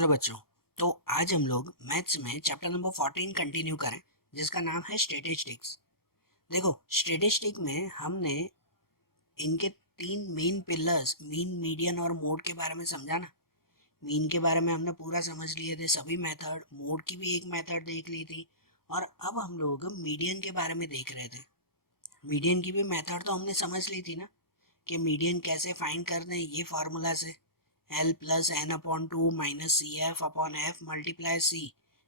चलो बच्चों, तो आज हम लोग मैथ्स में चैप्टर नंबर 14 कंटिन्यू करें, जिसका नाम है स्टैटिस्टिक्स। देखो, स्टैटिस्टिक में हमने इनके तीन मेन पिलर्स मीन, मीडियन और मोड के बारे में समझा ना। मीन के बारे में हमने पूरा समझ लिए थे सभी मेथड, मोड की भी एक मेथड देख ली थी, और अब हम लोग मीडियन के बारे में देख रहे थे। मीडियन की भी मेथड तो हमने समझ ली थी ना, कि मीडियन कैसे फाइंड करते हैं, ये फार्मूला से L plus N upon two minus C F upon F multiply C,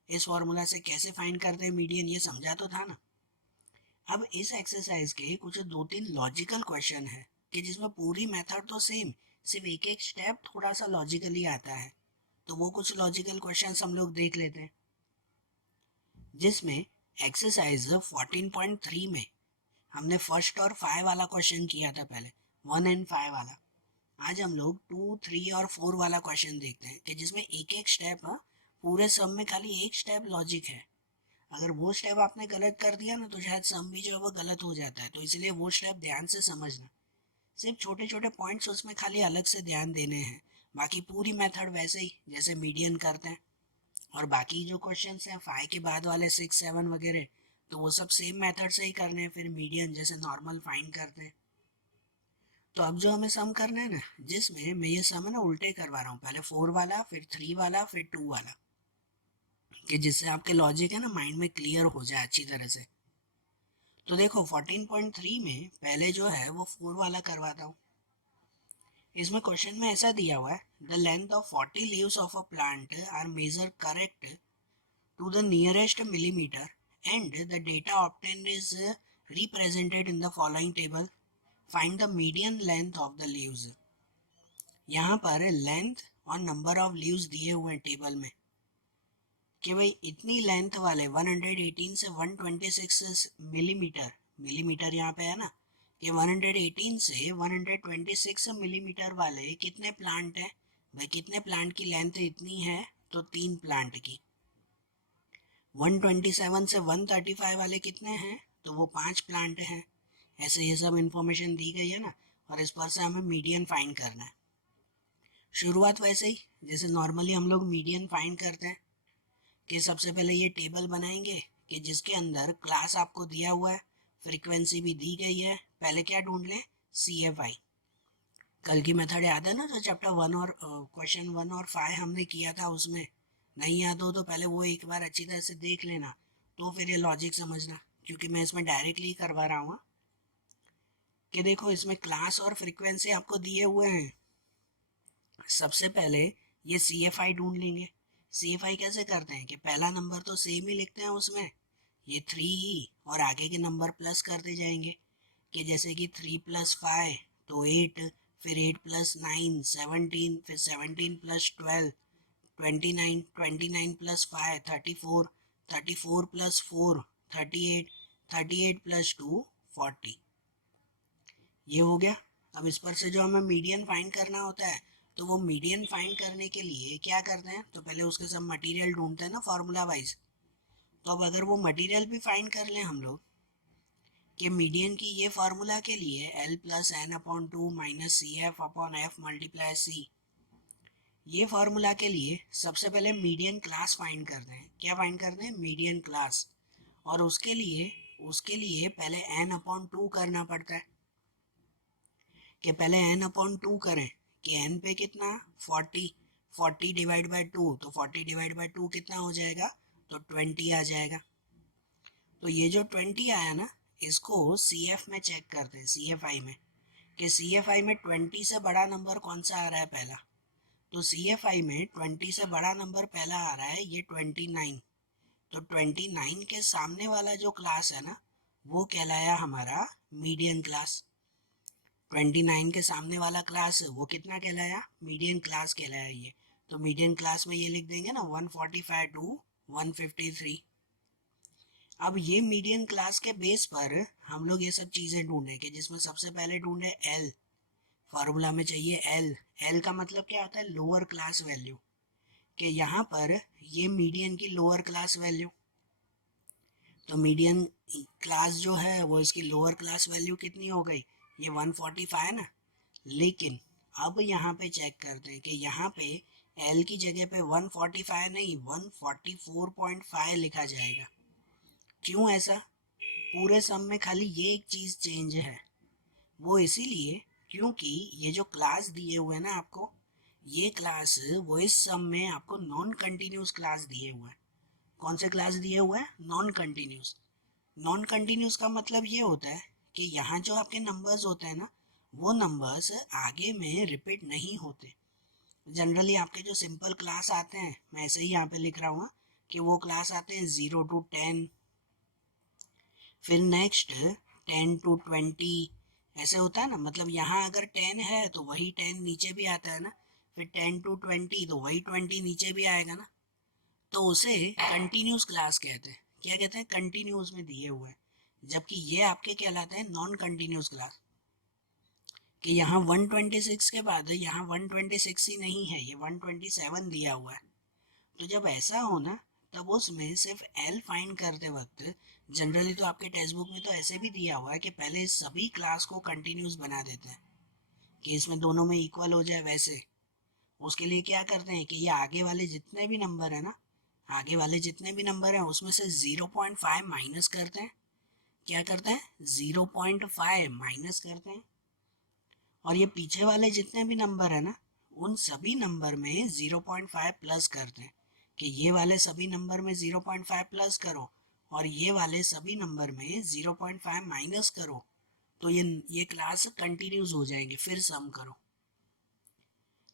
इस फॉर्मूला से कैसे फाइंड करते हैं मीडियन, ये समझा तो था ना। अब इस एक्सरसाइज के कुछ दो तीन लॉजिकल क्वेश्चन है कि जिसमें पूरी मेथड तो सेम, सिर्फ एक एक स्टेप थोड़ा सा लॉजिकली आता है। तो वो कुछ लॉजिकल क्वेश्चंस हम लोग देख लेते हैं, जिसमें एक्सरसाइज 14.3 में हमने फर्स्ट और 5 वाला क्वेश्चन किया था पहले, 1 एंड 5 वाला। आज हम लोग 2, 3 और 4 वाला क्वेश्चन देखते हैं कि जिसमें एक एक स्टेप, पूरे सम में खाली एक स्टेप लॉजिक है। अगर वो स्टेप आपने गलत कर दिया ना, तो शायद सम भी जो है वो गलत हो जाता है। तो इसलिए वो स्टेप ध्यान से समझना, सिर्फ छोटे छोटे पॉइंट्स उसमें खाली अलग से ध्यान देने हैं। बाकी पूरी मेथड वैसे ही जैसे मीडियन करते हैं, और बाकी जो क्वेश्चन हैं 5 के बाद वाले 6, 7 वगैरह, तो वो सब सेम मेथड से ही करने हैं। फिर मीडियन जैसे नॉर्मल फाइंड करते हैं। तो अब जो हमें सम करना है ना, जिसमें मैं ये सम है ना उल्टे करवा रहा हूँ, पहले 4 वाला, फिर 3 वाला, फिर 2 वाला, कि जिससे आपके लॉजिक है ना माइंड में क्लियर हो जाए अच्छी तरह से। तो देखो 14.3 में पहले जो है वो 4 वाला करवाता हूँ। इसमें क्वेश्चन में ऐसा दिया हुआ है, the length of 40 leaves of a plant are measure correct to the nearest millimetre and the data obtained is represented in the following table, find the median length of the leaves. यहाँ पर length और number of leaves दिए हुए हैं table में, कि भाई इतनी लेंथ वाले 118 से 126 मिलीमीटर, मिलीमीटर यहाँ पे है ना, कि 118 से 126 मिलीमीटर वाले कितने प्लांट हैं। भाई कितने प्लांट की लेंथ इतनी है, तो 3 प्लांट की। 127 से 135 वाले कितने हैं, तो वो 5 प्लांट हैं। ऐसे ये सब इंफॉर्मेशन दी गई है ना, और इस पर से हमें मीडियन फाइंड करना है। शुरुआत वैसे ही जैसे नॉर्मली हम लोग मीडियन फाइंड करते हैं, कि सबसे पहले ये टेबल बनाएंगे कि जिसके अंदर क्लास आपको दिया हुआ है, फ्रीक्वेंसी भी दी गई है। पहले क्या ढूंढ लें, CFI। कल की मेथड याद है ना, जो चैप्टर 1 और क्वेश्चन 1 और 5 हमने किया था, उसमें नहीं याद हो तो पहले वो एक बार अच्छी तरह से देख लेना, तो फिर ये लॉजिक समझना। क्योंकि मैं इसमें डायरेक्टली करवा रहा हूँ कि देखो इसमें क्लास और फ्रीक्वेंसी आपको दिए हुए हैं। सबसे पहले ये CFI ढूंढ लेंगे। CFI कैसे करते हैं कि पहला नंबर तो सेम ही लिखते हैं उसमें, ये 3 ही, और आगे के नंबर प्लस करते जाएंगे, कि जैसे कि 3 प्लस 5 तो 8, फिर 8 प्लस 9 17, फिर 17 प्लस 12 29, 29 प्लस 5 34, 34 प्लस 4 38, 38 प्लस 2 40। ये हो गया। अब इस पर से जो हमें मीडियन फाइंड करना होता है, तो वो मीडियन फाइंड करने के लिए क्या करते हैं, तो पहले उसके सब मटेरियल ढूंढते हैं ना फॉर्मूला वाइज। तो अब अगर वो मटेरियल भी फाइंड कर लें हम लोग, कि मीडियन की ये फार्मूला के लिए L plus N upon two minus C F upon F multiply C, ये फार्मूला के लिए सबसे पहले मीडियन क्लास फाइंड करते हैं। क्या फाइंड करते हैं, मीडियन क्लास। और उसके लिए पहले एन अपॉन टू करना पड़ता है, कि पहले n अपॉन टू करें, कि n पे कितना 40, 40 डिवाइड बाई टू, तो 40 डिवाइड बाई टू कितना हो जाएगा, तो 20 आ जाएगा। तो ये जो 20 आया ना, इसको CF में चेक करते हैं, CFI में, कि CFI में 20 से बड़ा नंबर कौन सा आ रहा है पहला। तो CFI में 20 से बड़ा नंबर पहला आ रहा है ये 29। तो 29 के सामने वाला जो क्लास है ना, वो कहलाया हमारा मीडियन क्लास। 29 के सामने वाला क्लास वो कितना कहलाया, मीडियन क्लास कहलाया ये। तो मीडियन क्लास में ये लिख देंगे ना 145 टू 153। अब ये मीडियन क्लास के बेस पर हम लोग ये सब चीज़ें ढूंढें, कि जिसमें सबसे पहले ढूंढे L। फार्मूला में चाहिए L। L का मतलब क्या होता है, लोअर क्लास वैल्यू, कि यहाँ पर ये मीडियन की लोअर क्लास वैल्यू। तो मीडियन क्लास जो है वो इसकी लोअर क्लास वैल्यू कितनी हो गई, ये 145 है ना। लेकिन अब यहाँ पे चेक करते हैं कि यहाँ पे एल की जगह पे 145 नहीं 144.5 लिखा जाएगा। क्यों ऐसा? पूरे सम में खाली ये एक चीज़ चेंज है, वो इसीलिए क्योंकि ये जो क्लास दिए हुए हैं ना आपको, ये क्लास वो इस सम में आपको नॉन कंटिन्यूस क्लास दिए हुए हैं। कौन से क्लास दिए हुए हैं? Non continuous. नॉन कंटिन्यूस का मतलब ये होता है कि यहाँ जो आपके नंबर्स होते हैं ना, वो नंबर्स आगे में रिपीट नहीं होते। जनरली आपके जो सिंपल क्लास आते हैं, मैं ऐसे ही यहाँ पे लिख रहा हूँ कि वो क्लास आते हैं 0 to 10, फिर नेक्स्ट 10 to 20, ऐसे होता है ना। मतलब यहाँ अगर 10 है तो वही 10 नीचे भी आता है ना, फिर 10 to 20 तो वही 20 नीचे भी आएगा ना। तो उसे कंटिन्यूस क्लास कहते हैं। क्या कहते हैं? कंटिन्यूस में दिए हुए हैं। जबकि ये आपके कहलाते हैं नॉन कंटिन्यूस क्लास, कि यहाँ 126 के बाद यहाँ 126 ही नहीं है, ये 127 दिया हुआ है। तो जब ऐसा हो ना, तब उसमें सिर्फ एल फाइंड करते वक्त, जनरली तो आपके टेक्स्ट बुक में तो ऐसे भी दिया हुआ है कि पहले सभी क्लास को कंटिन्यूस बना देते हैं कि इसमें दोनों में इक्वल हो जाए। वैसे उसके लिए क्या करते हैं कि ये आगे वाले जितने भी नंबर है ना, आगे वाले जितने भी नंबर हैं उसमें से 0.5 माइनस करते हैं। क्या करते हैं? 0.5 माइनस करते हैं। और ये पीछे वाले जितने भी नंबर है ना, उन सभी नंबर में 0.5 प्लस करते हैं कि ये वाले सभी नंबर में 0.5 प्लस करो और ये वाले सभी नंबर में 0.5 माइनस करो, तो ये क्लास कंटिन्यूस हो जाएंगे। फिर सम करो।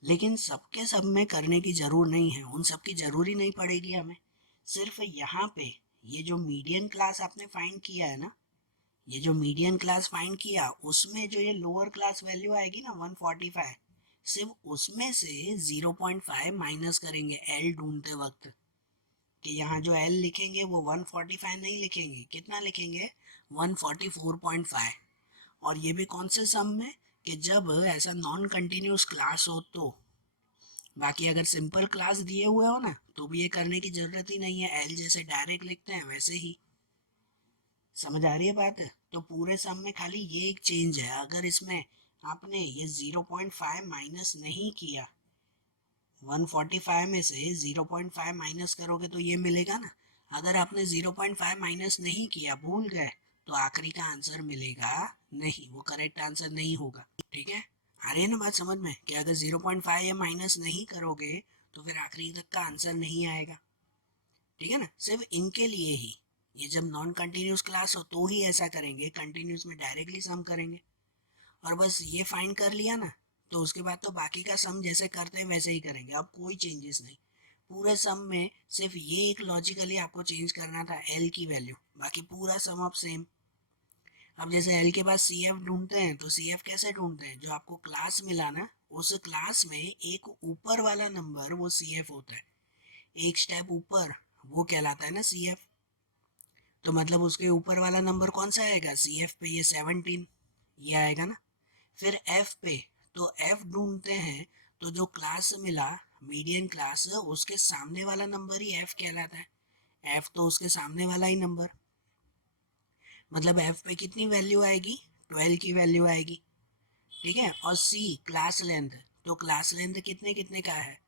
लेकिन सबके सब में करने की ज़रूर नहीं है, उन सब की ज़रूरी नहीं पड़ेगी हमें। सिर्फ यहाँ पे ये जो मीडियन क्लास आपने फाइंड किया है ना, ये जो मीडियन क्लास फाइंड किया, उसमें जो ये लोअर क्लास वैल्यू आएगी ना 145, सिर्फ उसमें से 0.5 माइनस करेंगे एल ढूंढते वक्त। कि यहाँ जो एल लिखेंगे वो 145 नहीं लिखेंगे, कितना लिखेंगे? 144.5। और ये भी कौन से सम में? कि जब ऐसा नॉन कंटिन्यूस क्लास हो तो। बाकी अगर सिंपल क्लास दिए हुए हो ना, तो भी ये करने की ज़रूरत ही नहीं है, एल जैसे डायरेक्ट लिखते हैं वैसे ही। समझ आ रही है बात? तो पूरे सम में खाली ये एक चेंज है। अगर इसमें आपने ये 0.5 माइनस नहीं किया, 145 में से 0.5 माइनस करोगे तो ये मिलेगा ना। अगर आपने 0.5 माइनस नहीं किया, भूल गए, तो आखिरी का आंसर मिलेगा नहीं, वो करेक्ट आंसर नहीं होगा। ठीक है? आ रही है ना बात समझ में? कि अगर 0.5 या माइनस नहीं करोगे तो फिर आखिरी तक का आंसर नहीं आएगा। ठीक है ना? सिर्फ इनके लिए ही, ये जब नॉन कंटिन्यूस क्लास हो तो ही ऐसा करेंगे, कंटिन्यूस में डायरेक्टली सम करेंगे। और बस ये फाइंड कर लिया ना, तो उसके बाद तो बाकी का सम जैसे करते हैं वैसे ही करेंगे, अब कोई चेंजेस नहीं। पूरे सम में सिर्फ ये एक लॉजिकली आपको चेंज करना था एल की वैल्यू, बाकी पूरा सम अब सेम। अब जैसे एल के बाद सी एफ ढूंढते हैं, तो सी एफ कैसे ढूंढते हैं? जो आपको क्लास मिला ना, उस क्लास में एक ऊपर वाला नंबर वो सी एफ होता है, एक स्टेप ऊपर, वो कहलाता है ना सी एफ। तो मतलब उसके ऊपर वाला नंबर कौन सा आएगा? सी एफ पे ये 17 ये आएगा ना। फिर एफ पे, तो एफ ढूंढते हैं, तो जो क्लास मिला मीडियन क्लास, उसके सामने वाला नंबर ही एफ कहलाता है। एफ तो उसके सामने वाला ही नंबर, मतलब एफ पे कितनी वैल्यू आएगी? 12 की वैल्यू आएगी। ठीक है? और सी क्लास लेंथ, तो क्लास लेंथ कितने कितने का है?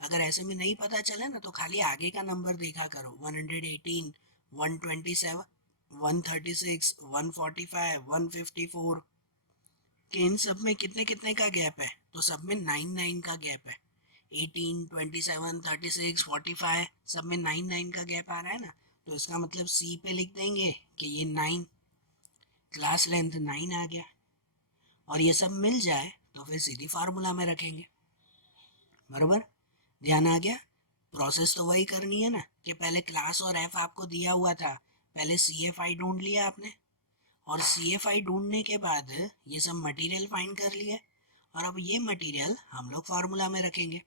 अगर ऐसे में नहीं पता चले ना, तो खाली आगे का नंबर देखा करो, 118, 127, 136, 145, 154, कि इन सब में कितने कितने का गैप है? तो सब में 9 का गैप है। 18, 27, 36, 45, सब में 9 का गैप आ रहा है ना। तो इसका मतलब सी पे लिख देंगे कि ये 9, क्लास लेंथ 9 आ गया। और ये सब मिल जाए तो फिर सीधी फार्मूला में रखेंगे। बराबर? ध्यान आ गया? प्रोसेस तो वही करनी है ना, कि पहले क्लास और एफ आपको दिया हुआ था, पहले सी एफ आई ढूंढ लिया आपने, और सी एफ आई ढूंढने के बाद ये सब मटेरियल फाइंड कर लिया। और अब ये मटेरियल हम लोग फार्मूला में रखेंगे।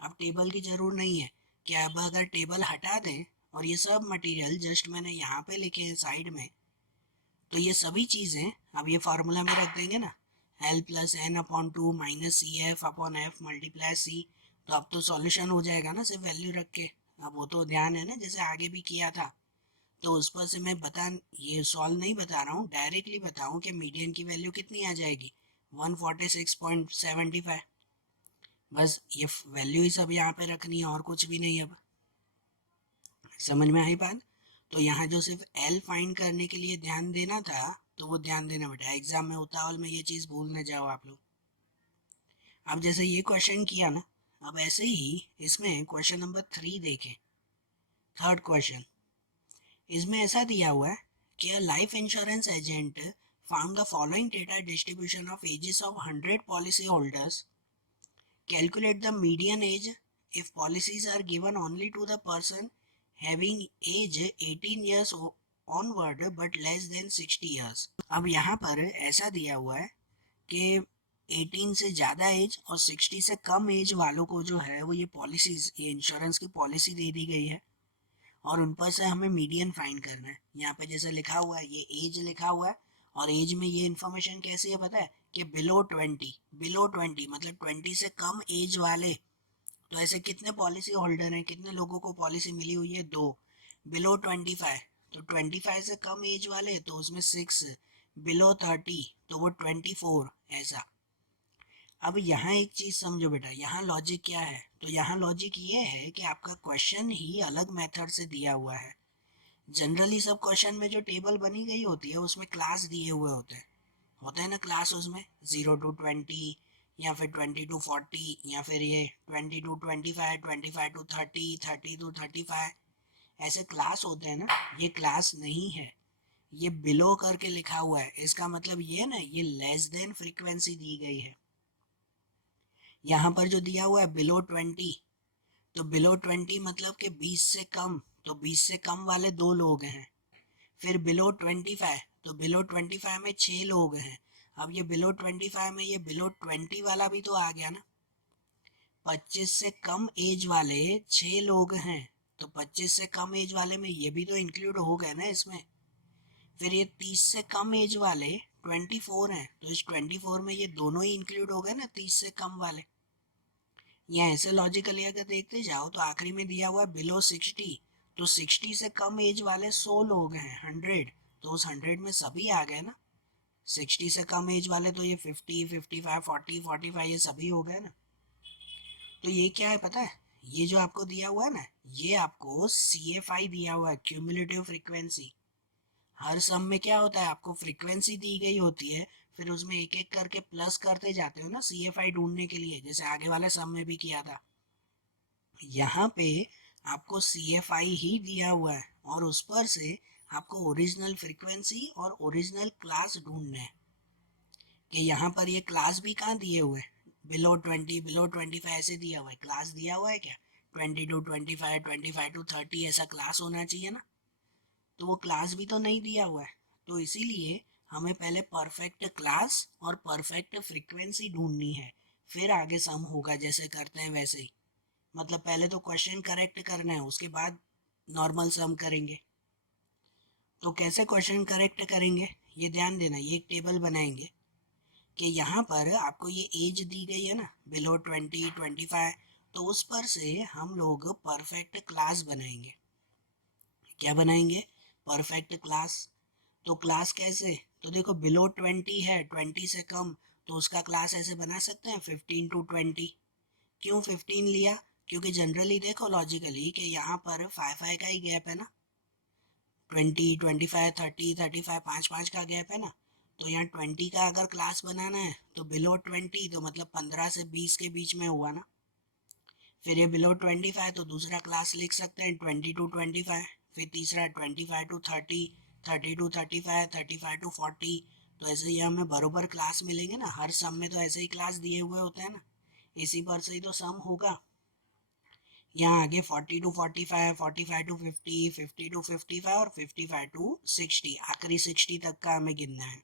अब टेबल की ज़रूर नहीं है, कि अब अगर टेबल हटा दें और ये सब मटेरियल जस्ट मैंने यहाँ पे लिखे हैं साइड में, तो ये सभी चीज़ें अब ये फार्मूला में रख देंगे ना। L plus N upon 2 minus C F upon F multiply C. तो अब तो सॉल्यूशन हो जाएगा ना सिर्फ वैल्यू रख के। अब वो तो ध्यान है ना, जैसे आगे भी किया था। तो उस पर से मैं ये सॉल्व नहीं बता रहा हूँ, डायरेक्टली बताऊँ कि मीडियन की वैल्यू कितनी आ जाएगी? 146.75। बस ये वैल्यू ही सब यहाँ पे रखनी है और कुछ भी नहीं। अब समझ में आई बात? तो यहाँ जो सिर्फ एल फाइंड करने के लिए ध्यान देना था तो वो ध्यान देना बेटा, एग्जाम में उतावल में ये चीज़ भूल न जाओ आप लोग। अब जैसे ये क्वेश्चन किया ना, अब ऐसे ही इसमें क्वेश्चन नंबर 3 देखें, थर्ड क्वेश्चन। इसमें ऐसा दिया हुआ है कि a life insurance agent found the following data distribution of ages of 100 policy holders, calculate the median age if policies are given only to the person having age 18 years onward but less than 60 years। अब यहाँ पर ऐसा दिया हुआ है कि 18 से ज़्यादा एज और 60 से कम एज वालों को जो है वो ये पॉलिसीज, ये इंश्योरेंस की पॉलिसी दे दी गई है और उन पर से हमें मीडियन फाइंड करना है। यहाँ पे जैसे लिखा हुआ है, ये एज लिखा हुआ है और एज में ये इन्फॉर्मेशन कैसी है पता है कि बिलो 20, बिलो 20 मतलब 20 से कम एज वाले। तो ऐसे कितने पॉलिसी होल्डर हैं, कितने लोगों को पॉलिसी मिली हुई है? 2। बिलो 25 तो 25 से कम एज वाले तो उसमें 6, बिलो 30 तो वो 24, ऐसा। अब यहाँ एक चीज समझो बेटा, यहाँ लॉजिक क्या है? तो यहाँ लॉजिक ये है कि आपका क्वेश्चन ही अलग मेथड से दिया हुआ है। जनरली सब क्वेश्चन में जो टेबल बनी गई होती है उसमें क्लास दिए हुए होते हैं ना क्लास, उसमें 0 to 20 या फिर 20 to 40 या फिर ये 20 to 25, 25 to 30, 30 to 35, ऐसे क्लास होते हैं ना। ये क्लास नहीं है, ये बिलो करके लिखा हुआ है। इसका मतलब ये ना, ये लेस देन फ्रीक्वेंसी दी गई है। यहाँ पर जो दिया हुआ है बिलो 20, तो बिलो 20 मतलब कि 20 से कम, तो 20 से कम वाले 2 लोग हैं। फिर बिलो 25 तो बिलो 25 में 6 लोग हैं। अब ये बिलो 25 में ये बिलो 20 वाला भी तो आ गया ना। 25 से कम एज वाले 6 लोग हैं, तो 25 से कम एज वाले में ये भी तो इंक्लूड हो गए ना इसमें। फिर ये 30 से कम एज वाले 24 हैं, तो इस 24 में ये दोनों ही इंक्लूड हो गए ना, 30 से कम वाले। या ऐसे लॉजिकली अगर देखते जाओ तो आखिरी में दिया हुआ है बिलो 60, तो 60 से कम एज वाले 100 लोग हैं, 100, तो उस 100 में सभी आ गए ना। 60 से कम एज वाले तो ये 50, 55, 40, 45 ये सभी हो गए ना। तो ये क्या है पता है? ये जो आपको दिया हुआ है ना, ये आपको CFI दिया हुआ है, क्यूमुलेटिव फ्रीक्वेंसी। हर सम में क्या होता है, आपको फ्रीक्वेंसी दी गई होती है, फिर उसमें एक एक करके प्लस करते जाते हो ना CFI ढूंढने के लिए, जैसे आगे वाले सम में भी किया था। यहाँ पे आपको CFI ही दिया हुआ है और उस पर से आपको ओरिजिनल फ्रीक्वेंसी और ओरिजिनल क्लास ढूंढना है। कि यहाँ पर ये क्लास भी कहाँ दिए हुए हैं, बिलो 20, बिलो 25 ऐसे दिया हुआ है। क्लास दिया हुआ है क्या? 20 to 25, 25 to 30 ऐसा क्लास होना चाहिए ना। तो वो क्लास भी तो नहीं दिया हुआ है, तो इसीलिए हमें पहले परफेक्ट क्लास और परफेक्ट फ्रीक्वेंसी ढूंढनी है, फिर आगे सम होगा जैसे करते हैं वैसे ही। मतलब पहले तो क्वेश्चन करेक्ट करना है, उसके बाद नॉर्मल सम करेंगे। तो कैसे क्वेश्चन करेक्ट करेंगे ये ध्यान देना। ये एक टेबल बनाएंगे कि यहाँ पर आपको ये एज दी गई है ना, बिलो 20, 25, तो उस पर से हम लोग परफेक्ट क्लास बनाएंगे। क्या बनाएंगे? Perfect class. तो क्लास कैसे? तो देखो बिलो 20 है, 20 से कम, तो उसका क्लास ऐसे बना सकते हैं 15 to 20। क्यों 15 लिया? क्योंकि जनरली देखो लॉजिकली कि यहाँ पर 5 का ही गैप है ना, 20, 25, 30, 35, 5 का गैप है ना। तो यहाँ 20 का अगर क्लास बनाना है तो बिलो 20 तो मतलब 15 से 20 के बीच में हुआ ना। फिर ये बिलो 25 तो दूसरा क्लास लिख सकते हैं 20 to 25। फिर तीसरा 25 to 30, 30 to 35, 35 to 40। तो ऐसे ही हमें बरोबर क्लास मिलेंगे ना, हर सम में तो ऐसे ही क्लास दिए हुए होते हैं ना, इसी पर से ही तो सम होगा। यहाँ आगे 40 to 45, 45 to 50, 50 to 55 और 55 to 60, आखिरी 60 तक का हमें गिनना है,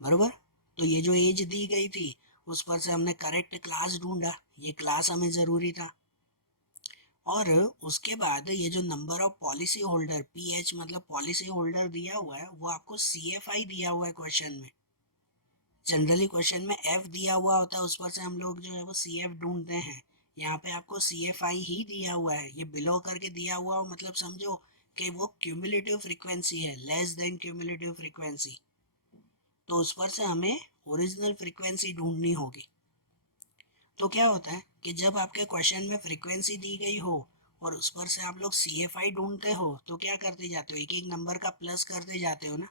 बरोबर। तो ये जो एज दी गई थी उस पर से हमने करेक्ट क्लास ढूंढा, ये क्लास हमें ज़रूरी था। और उसके बाद ये जो number of policy holder, PH मतलब पॉलिसी होल्डर दिया हुआ है, वो आपको CFI दिया हुआ है क्वेश्चन में। जनरली क्वेश्चन में F दिया हुआ होता है, उस पर से हम लोग जो है वो CF ढूंढते हैं। यहाँ पे आपको CFI ही दिया हुआ है, ये बिलो करके दिया हुआ हो मतलब समझो कि वो क्यूमुलेटिव फ्रीक्वेंसी है, लेस देन क्यूमुलेटिव फ्रीक्वेंसी। तो उस पर से हमें ओरिजिनल फ्रीक्वेंसी ढूंढनी होगी। तो क्या होता है कि जब आपके क्वेश्चन में फ्रीक्वेंसी दी गई हो और उस पर से आप लोग CFI ढूंढते हो तो क्या करते जाते हो, एक एक नंबर का प्लस करते जाते हो ना।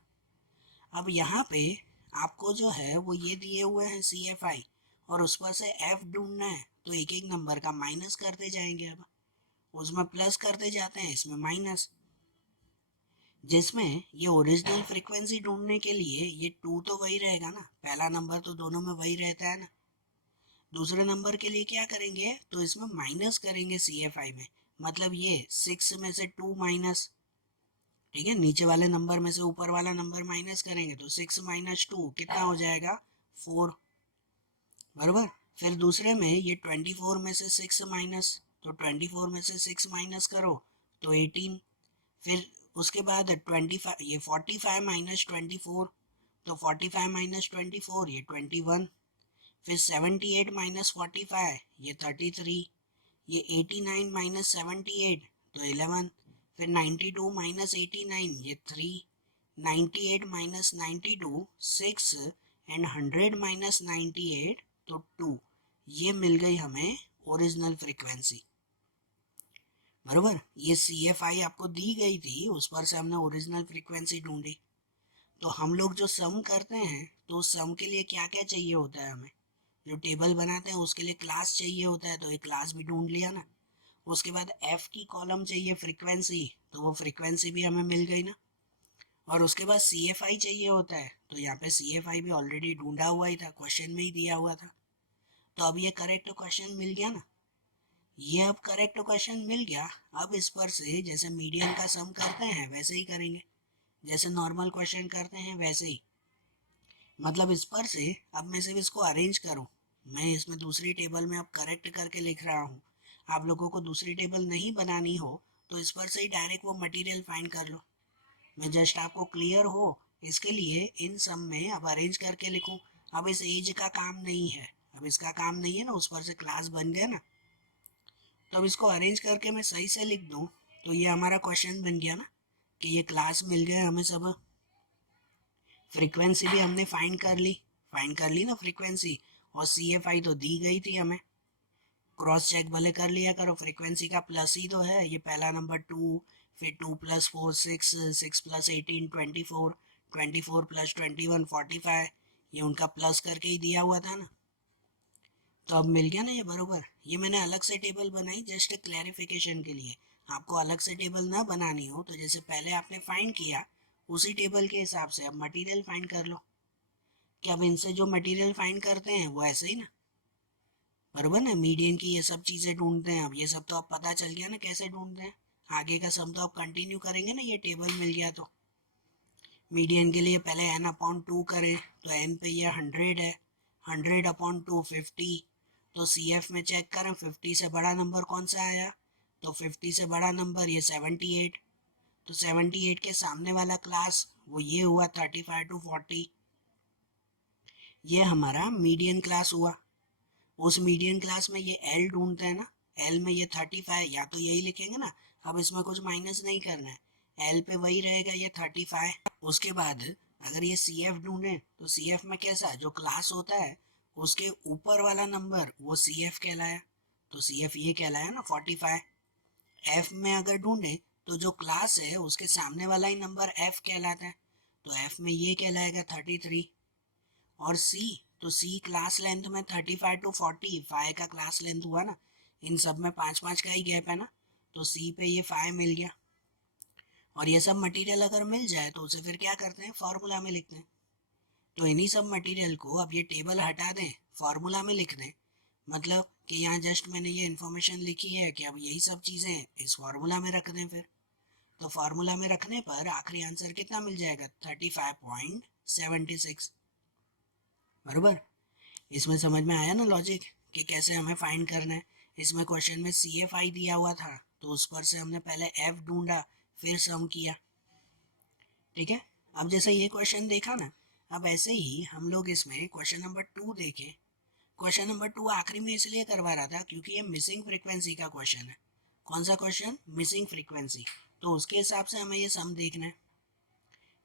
अब यहाँ पे आपको जो है वो ये दिए हुए हैं CFI और उस पर से F ढूंढना है, तो एक एक नंबर का माइनस करते जाएंगे। अब उसमें प्लस करते जाते हैं, इसमें माइनस। जिसमें ये ओरिजिनल फ्रीक्वेंसी ढूंढने के लिए ये 2 तो वही रहेगा ना, पहला नंबर तो दोनों में वही रहता है ना। दूसरे नंबर के लिए क्या करेंगे, तो इसमें माइनस करेंगे CFI में, मतलब ये 6 में से 2 माइनस। ठीक है, नीचे वाले नंबर में से ऊपर वाला नंबर माइनस करेंगे तो 6 माइनस 2 कितना हो जाएगा, 4। बराबर। फिर दूसरे में ये 24 में से 6 माइनस, तो 24 में से 6 माइनस करो तो 18। फिर उसके बाद 25, ये 45 माइनस 24, तो 45 माइनस 24 ये 21। फिर 78 माइनस 45 ये 33। ये 89 माइनस 78 तो 11। फिर 92 माइनस 89 ये 3। 98 माइनस 92 6 एंड 100 माइनस 98 तो 2। ये मिल गई हमें ओरिजिनल फ्रीक्वेंसी। बरोबर। ये CFI आपको दी गई थी, उस पर से हमने ओरिजिनल फ्रीक्वेंसी ढूंढी। तो हम लोग जो सम करते हैं तो सम के लिए क्या क्या चाहिए होता है, हमें जो टेबल बनाते हैं उसके लिए क्लास चाहिए होता है, तो एक क्लास भी ढूंढ लिया ना। उसके बाद F की कॉलम चाहिए फ्रीक्वेंसी, तो वो फ्रीक्वेंसी भी हमें मिल गई ना। और उसके बाद CFI चाहिए होता है, तो यहाँ पे CFI भी ऑलरेडी ढूंढा हुआ ही था, क्वेश्चन में ही दिया हुआ था। तो अब ये करेक्ट क्वेश्चन मिल गया ना। ये अब करेक्ट क्वेश्चन मिल गया। अब इस पर से जैसे मीडियन का सम करते हैं वैसे ही करेंगे, जैसे नॉर्मल क्वेश्चन करते हैं वैसे ही। मतलब इस पर से अब मैं सिर्फ इसको अरेंज करूं, मैं इसमें दूसरी टेबल में अब करेक्ट करके लिख रहा हूँ। आप लोगों को दूसरी टेबल नहीं बनानी हो तो इस पर से ही डायरेक्ट वो मटेरियल फाइंड कर लो। मैं जस्ट आपको क्लियर हो इसके लिए इन सब में अब अरेंज करके लिखूं। अब इस एज का काम नहीं है, अब इसका काम नहीं है ना, उस पर से क्लास बन गया ना। तो अब इसको अरेंज करके मैं सही से लिख दूं तो ये हमारा क्वेश्चन बन गया ना, कि ये क्लास मिल गए हमें सब। फ्रीक्वेंसी भी हमने फाइंड कर ली ना फ्रीक्वेंसी। और CFI तो दी गई थी हमें, क्रॉस चेक भले कर लिया करो, फ्रीक्वेंसी का प्लस ही तो है। ये पहला नंबर 2, फिर 2 प्लस 4 6, 6 प्लस 18 24, 24 प्लस 21 45, ये उनका प्लस करके ही दिया हुआ था ना। तो अब मिल गया ना ये बरोबर। ये मैंने अलग से टेबल बनाई जस्ट क्लैरिफिकेशन के लिए। आपको अलग से टेबल ना बनानी हो तो जैसे पहले आपने फाइंड किया उसी टेबल के हिसाब से अब मटेरियल फाइंड कर लो, कि अब इनसे जो मटेरियल फाइंड करते हैं वो ऐसे ही ना, बरोबर ना। मीडियन की ये सब चीज़ें ढूंढते हैं, अब ये सब तो अब पता चल गया ना कैसे ढूंढते हैं। आगे का सब तो अब कंटिन्यू करेंगे ना, ये टेबल मिल गया तो। मीडियन के लिए पहले n/2 करें, तो n पे ये 100 है, 100/2 50। तो CF में चेक करें 50 से बड़ा नंबर कौन सा आया, तो 50 से बड़ा नंबर ये 78। तो 78 के सामने वाला क्लास वो ये हुआ 35 to 40। ये हमारा मीडियन क्लास हुआ। उस मीडियन क्लास में ये L ढूंढते हैं ना, L में ये 35, या तो यही लिखेंगे ना। अब इसमें कुछ माइनस नहीं करना है, L पे वही रहेगा ये 35। उसके बाद अगर ये CF ढूंढे तो CF में कैसा जो क्लास होता है उसके ऊपर वाला नंबर वो CF कहलाया, तो CF ये कहलाया ना 45। F में अगर ढूंढे तो जो क्लास है उसके सामने वाला ही नंबर F कहलाता है, तो F में ये कहलाएगा 33। और C, तो C क्लास लेंथ में 35 to 40, 5 का क्लास लेंथ हुआ ना। इन सब में 5 5 का ही गैप है ना, तो C पे ये 5 मिल गया। और ये सब मटेरियल अगर मिल जाए तो उसे फिर क्या करते हैं, फार्मूला में लिखते हैं। तो इन्हीं सब मटेरियल को अब ये टेबल हटा दें, फार्मूला में लिख दें। मतलब कि यहाँ जस्ट मैंने ये इन्फॉर्मेशन लिखी है कि अब यही सब चीज़ें इस फार्मूला में रख दें फिर। तो फार्मूला में रखने पर आखिरी आंसर कितना मिल जाएगा, 35.76। बराबर। इसमें समझ में आया ना लॉजिक, कि कैसे हमें फाइंड करना है। इसमें क्वेश्चन में CFI दिया हुआ था तो उस पर से हमने पहले F ढूंढा फिर सम किया। ठीक है। अब जैसे ये क्वेश्चन देखा ना, अब ऐसे ही हम लोग इसमें क्वेश्चन नंबर 2 देखें। क्वेश्चन नंबर 2 आखिरी में इसलिए करवा रहा था क्योंकि ये मिसिंग फ्रीक्वेंसी का क्वेश्चन है। कौन सा क्वेश्चन, मिसिंग फ्रीक्वेंसी। तो उसके हिसाब से हमें ये सम देखना है।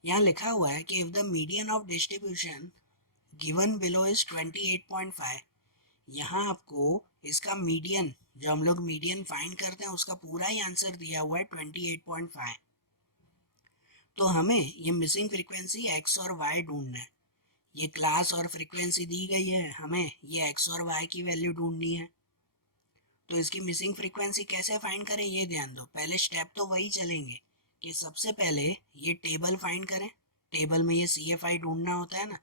यहाँ लिखा हुआ है कि if the median of distribution given below is 28.5, यहाँ आपको इसका मीडियन, जो हम लोग मीडियन फाइंड करते हैं, उसका पूरा ही आंसर दिया हुआ है 28.5। तो हमें ये मिसिंग फ्रीक्वेंसी x और y ढूंढना है। ये क्लास और फ्रीक्वेंसी दी गई है, हमें ये x और y की वैल्यू ढूंढनी है। तो इसकी मिसिंग फ्रीक्वेंसी कैसे फाइंड करें ये ध्यान दो। पहले स्टेप तो वही चलेंगे कि सबसे पहले ये टेबल फाइंड करें। टेबल में ये CFI ढूंढना होता है ना,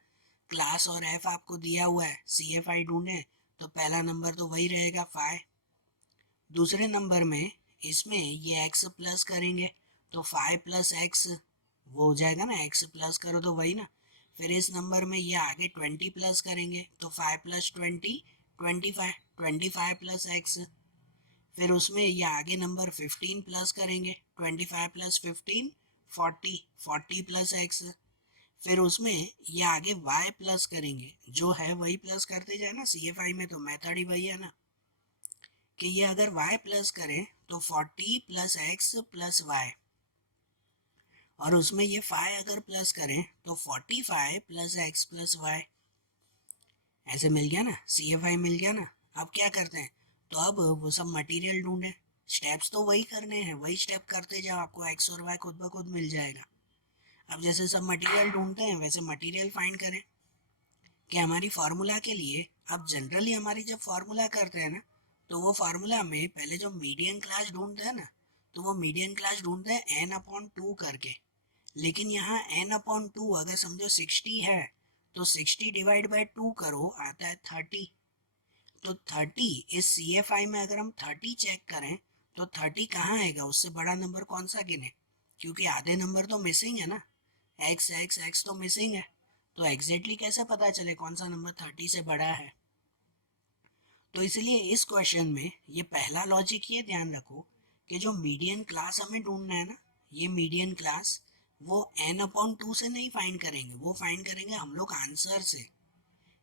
क्लास और f आपको दिया हुआ है, CFI ढूंढे तो पहला नंबर तो वही रहेगा फाइ। दूसरे नंबर में इसमें ये x प्लस करेंगे तो फाइ प्लस एक्स वो हो जाएगा ना, x प्लस करो तो वही ना। फिर इस नंबर में ये आगे 20 प्लस करेंगे तो 5 प्लस 20 25, 25 प्लस एक्स। फिर उसमें ये आगे नंबर 15 प्लस करेंगे, 25 प्लस 15 40, 40 प्लस एक्स। फिर उसमें ये आगे y प्लस करेंगे, जो है वही प्लस करते जाए ना, CFI में तो मेथड ही वही है ना, कि ये अगर y प्लस करें तो 40 प्लस एक्स प्लस वाई, और उसमें ये 5 अगर प्लस करें तो 45 प्लस एक्स प्लस वाई। ऐसे मिल गया ना, CFI मिल गया ना। अब क्या करते हैं, तो अब वो सब मटेरियल ढूंढे। स्टेप्स तो वही करने हैं, वही स्टेप करते जाओ, आपको एक्स और वाई खुद ब खुद मिल जाएगा। अब जैसे सब मटेरियल ढूंढते हैं वैसे मटेरियल फाइंड करें कि हमारी फार्मूला के लिए। अब जनरली हमारी जब फार्मूला करते हैं ना, तो वो फार्मूला में पहले जो मीडियन क्लास ढूंढते हैं ना, तो वो मीडियन क्लास ढूंढते हैं n/2 करके। लेकिन यहाँ n/2 अगर समझो 60 है तो 60 डिवाइड बाई 2 करो, आता है 30। तो 30 इस CFI में अगर हम 30 चेक करें तो 30 कहाँ आएगा, उससे बड़ा नंबर कौन सा गिने, क्योंकि आधे नंबर तो मिसिंग है ना, x x x तो मिसिंग है। तो एग्जैक्टली कैसे पता चले कौन सा नंबर 30 से बड़ा है। तो इसलिए इस क्वेश्चन में ये पहला लॉजिक ये ध्यान रखो कि जो मीडियन क्लास हमें ढूंढना है ना, ये मीडियन क्लास वो n/2 से नहीं फाइंड करेंगे, वो फाइंड करेंगे हम लोग आंसर से,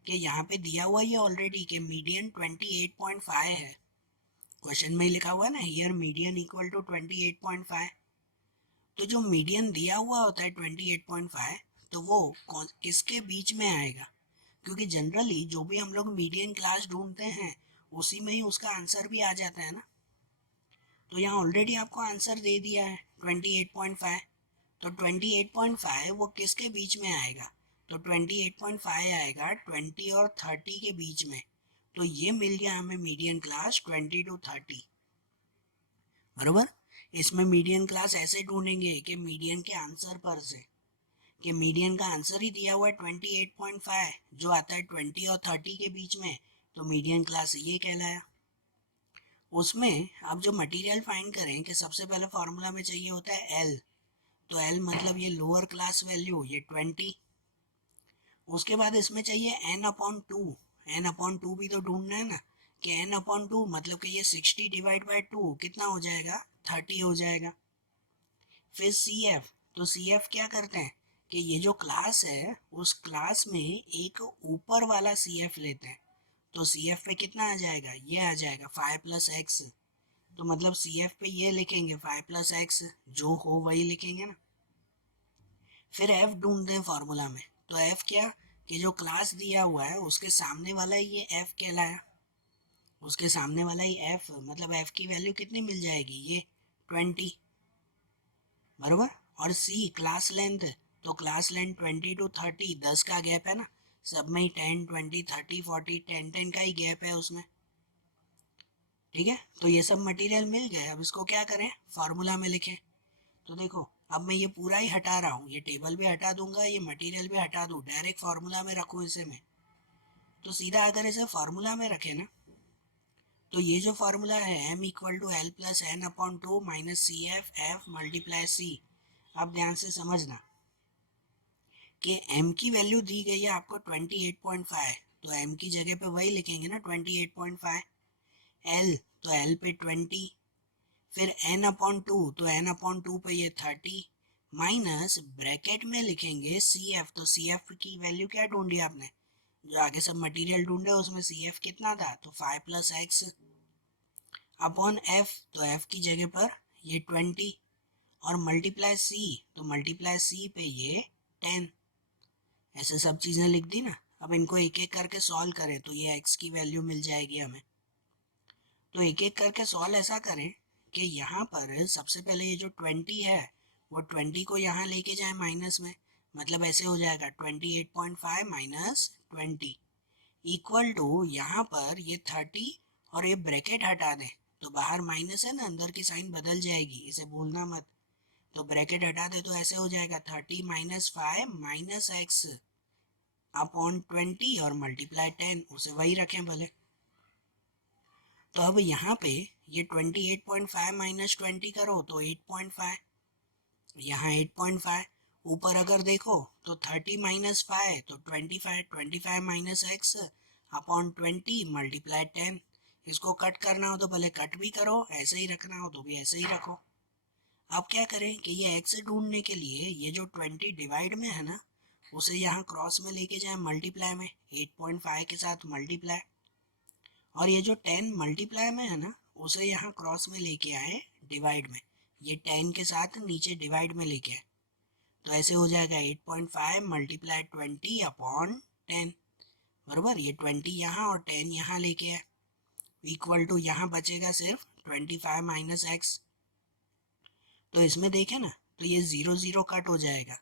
कि यहाँ पे दिया हुआ ये ऑलरेडी कि मीडियन 28.5 है। क्वेश्चन में ही लिखा हुआ है ना, हियर मीडियन इक्वल टू 28.5। तो जो मीडियन दिया हुआ होता है 28.5, तो वो किसके बीच में आएगा, क्योंकि जनरली जो भी हम लोग मीडियन क्लास ढूंढते हैं उसी में ही उसका आंसर भी आ जाता है ना। तो यहाँ ऑलरेडी आपको आंसर दे दिया है 28.5। तो 28.5 वो किसके बीच में आएगा, तो 28.5 आएगा 20 और 30 के बीच में। तो ये मिल गया हमें मीडियन क्लास 20 to 30, बरोबर। इसमें मीडियन क्लास ऐसे ढूंढेंगे कि मीडियन के आंसर पर से, कि मीडियन का आंसर ही दिया हुआ है 28.5 जो आता है 20 और 30 के बीच में, तो मीडियन क्लास ये कहलाया। उसमें अब जो मटेरियल फाइंड करें कि सबसे पहले फार्मूला में चाहिए होता है L, तो L मतलब ये लोअर क्लास वैल्यू ये 20। उसके बाद इसमें चाहिए n/2, n/2 भी तो ढूंढना है ना, कि n/2 मतलब कि ये 60 डिवाइड बाई 2 कितना हो जाएगा, 30 हो जाएगा। फिर CF, तो CF क्या करते हैं कि ये जो क्लास है उस क्लास में एक ऊपर वाला CF लेते हैं, तो CF पे कितना आ जाएगा, ये आ जाएगा 5 प्लस एक्स। तो मतलब CF पे ये लिखेंगे 5 प्लस एक्स, जो हो वही लिखेंगे ना। फिर F ढूंढते हैं फार्मूला में, तो F क्या, कि जो क्लास दिया हुआ है उसके सामने वाला ही ये F कहलाया, उसके सामने वाला ही F, मतलब F की वैल्यू कितनी मिल जाएगी, ये 20, बरोबर। और C क्लास लेंथ, तो क्लास लेंथ 20 to 30, 10 का गैप है ना, सब में ही 10 20 30 40 10 10 का ही गैप है उसमें, ठीक है। तो ये सब मटेरियल मिल गए, अब इसको क्या करें, फार्मूला में लिखें। तो देखो अब मैं ये पूरा ही हटा रहा हूँ, ये टेबल भी हटा दूंगा, ये मटेरियल भी हटा दूँ, डायरेक्ट फार्मूला में रखूँ इसे मैं। तो सीधा अगर इसे फार्मूला में रखे ना, तो ये जो फार्मूला है m=l plus n/2 minus CF multiply C। अब ध्यान से समझना कि m की वैल्यु दी गई है आपको 28.5, तो m की जगह पे वही लिखेंगे ना 28.5। l, तो l पे 20, फिर n/2, तो n/2 पे ये 30, माइनस ब्रैकेट में लिखेंगे CF, तो CF की वैल्यू क्या ढूंढी आपने, जो आगे सब मटेरियल ढूंढे उसमें CF कितना था, तो 5 प्लस एक्स अपॉन F, तो F की जगह पर ये 20, और मल्टीप्लाई C, तो मल्टीप्लाई C पे ये 10। ऐसे सब चीज़ें लिख दी ना। अब इनको एक एक करके सॉल्व करें तो ये x की वैल्यू मिल जाएगी हमें। तो एक एक करके सॉल्व ऐसा करें कि यहाँ पर सबसे पहले ये जो 20 है वो 20 को यहाँ लेके जाए माइनस में, मतलब ऐसे हो जाएगा 28.5 माइनस 20 इक्वल टू यहाँ पर ये 30 और ये ब्रैकेट हटा दें तो बाहर माइनस है ना, अंदर की साइन बदल जाएगी, इसे भूलना मत। तो ब्रैकेट हटा दे तो ऐसे हो जाएगा 30 माइनस 5 माइनस एक्स अपॉन 20 और मल्टीप्लाई 10, उसे वही रखें भले। तो अब यहाँ पे ये 28.5 माइनस 20 करो तो 8.5, यहाँ 8.5, ऊपर अगर देखो तो 30 माइनस 5 तो 25, 25 माइनस एक्स अपॉन 20 मल्टीप्लाई 10। इसको कट करना हो तो भले कट भी करो, ऐसे ही रखना हो तो भी ऐसे ही रखो। अब क्या करें कि ये एक्स ढूंढने के लिए ये जो 20 डिवाइड में है ना, उसे यहाँ क्रॉस में लेके जाए मल्टीप्लाई में, 8.5 के साथ मल्टीप्लाई, और ये जो 10 मल्टीप्लाई में है ना उसे यहाँ क्रॉस में लेके आए डिवाइड में, ये 10 के साथ नीचे डिवाइड में लेके आए तो ऐसे हो जाएगा 8.5 मल्टीप्लाई 20 अपॉन 10, बराबर। ये 20 यहाँ और 10 यहाँ लेके आए इक्वल टू यहाँ बचेगा सिर्फ 25 माइनस एक्स। तो इसमें देखें ना तो ये 0 0 कट हो जाएगा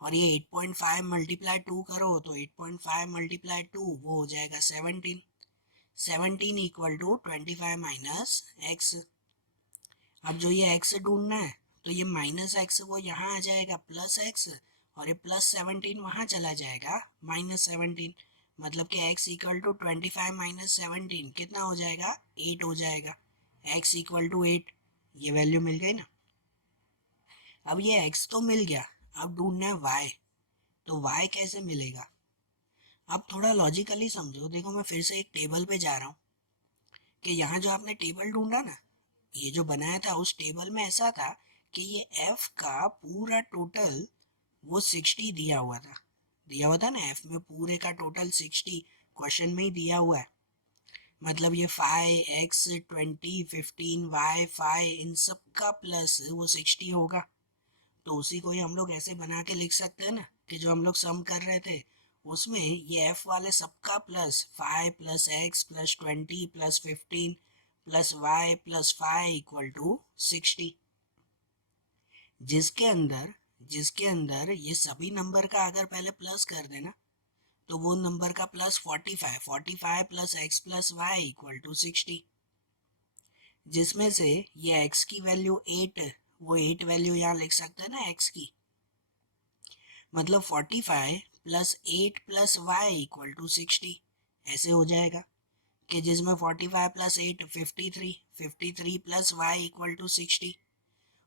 और ये 8.5 मल्टीप्लाई 2 करो तो 8.5 मल्टीप्लाई 2 वो हो जाएगा 17, 17 इक्वल टू 25 माइनस एक्स। अब जो ये x ढूंढना है तो ये माइनस एक्स वो यहाँ आ जाएगा प्लस एक्स, और ये प्लस 17 वहाँ चला जाएगा माइनस 17, मतलब कि x इक्वल टू 25 माइनस 17 कितना हो जाएगा, 8 हो जाएगा। x इक्वल टू 8, ये वैल्यू मिल गई ना। अब ये x तो मिल गया, अब ढूंढना है y। तो y कैसे मिलेगा, अब थोड़ा लॉजिकली समझो। देखो मैं फिर से एक टेबल पे जा रहा हूँ कि यहाँ जो आपने टेबल ढूंढा ना, ये जो बनाया था उस टेबल में ऐसा था कि ये f का पूरा टोटल वो 60 दिया हुआ था ना, f में पूरे का टोटल 60 क्वेश्चन में ही दिया हुआ है। मतलब ये 5 x 20 15 y 5 इन सब का प्लस वो 60 होगा। तो उसी को ही हम लोग ऐसे बना के लिख सकते हैं ना कि जो हम लोग सम कर रहे थे उसमें ये f वाले सबका plus 5 plus x plus 20 plus 15 plus y plus 5 equal to 60, जिसके अंदर ये सभी नंबर का अगर पहले प्लस कर देना तो वो नंबर का plus 45, 45 plus x plus y equal to 60, जिसमें से ये x की वैल्यू 8, वो 8 वैल्यू यहाँ लिख सकते हैं ना x की, मतलब 45 plus 8 plus y equal to 60 ऐसे हो जाएगा कि जिसमें 45 plus 8 53, 53 plus y equal to 60,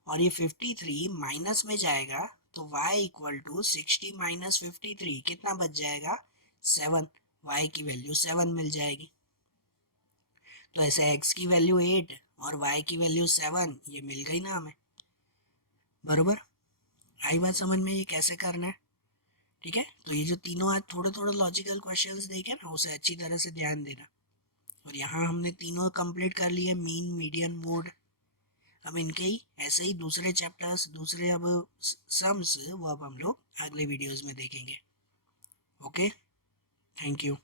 और ये 53 माइनस में जाएगा तो y इक्वल टू 60 माइनस 53 कितना बच जाएगा, 7, y की वैल्यू 7 मिल जाएगी। तो ऐसे x की वैल्यू 8 और y की वैल्यू 7 ये मिल गई ना हमें, बरोबर। आई बात समझ में ये कैसे करना है, ठीक है। तो ये जो तीनों आज थोड़े थोड़े लॉजिकल क्वेश्चंस देखे ना उसे अच्छी तरह से ध्यान देना। और यहाँ हमने तीनों कंप्लीट कर लिए, मीन मीडियन मोड। अब इनके ही ऐसे ही दूसरे चैप्टर्स, दूसरे अब सम्स वो अब हम लोग अगले वीडियोस में देखेंगे। Okay, thank you.